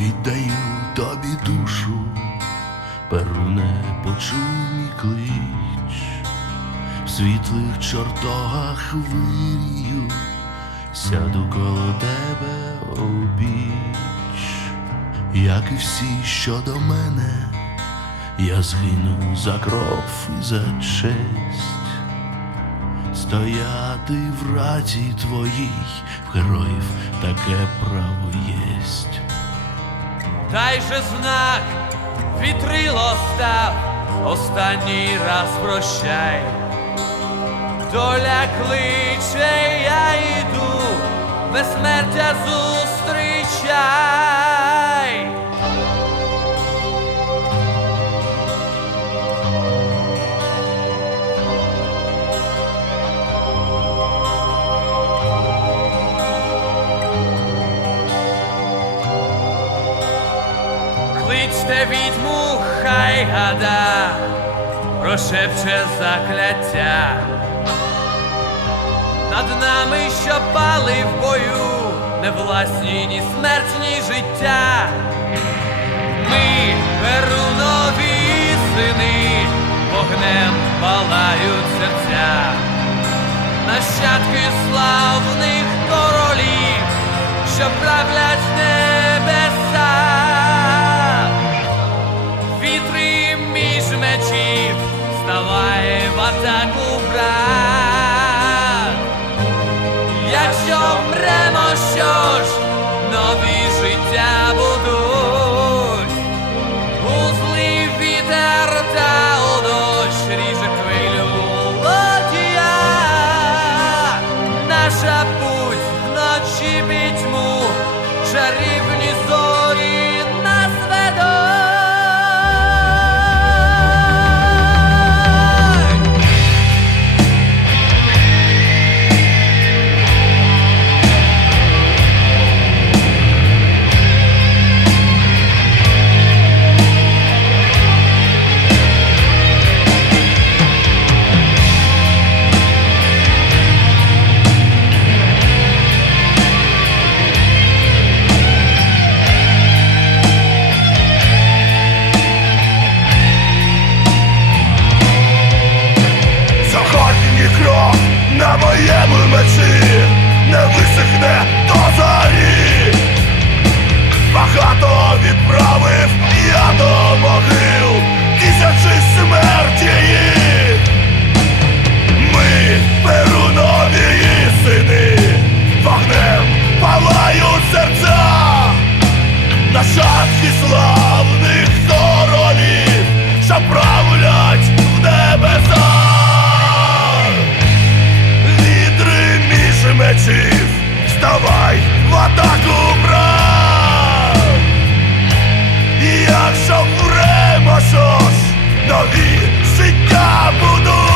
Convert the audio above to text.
віддаю тобі душу, Перуне, почуй мій клич, в світлих чортогах вирію, сяду коло тебе обіч, як і всі, що до мене, я згину за кров і за честь. Стояти в раці твоїй, в героїв таке право єсть. Дай же знак, вітрило став, останній раз прощай. Доля кличе, я йду, безсмертя зустрічай. Кличте відьму, хай гада, прошепче закляття. Над нами, що пали в бою, не власні ні смерть, ні життя. Ми, перунові сини, вогнем палають серця, нащадки славних Якщо мремо, що ж, нові життя будуть. У злий у дощ ріже хвилю лодія. Наша путь вночі пітьму, чарівні мечі не висихне до зарі! Багато відправив я до могил. Тисячі смерті Ми перунові сини. Вогнем палають серця. Нащадки славних королів, що правлять? мечів, вставай в атаку брат! І якщо времо щось, нові життя будуть.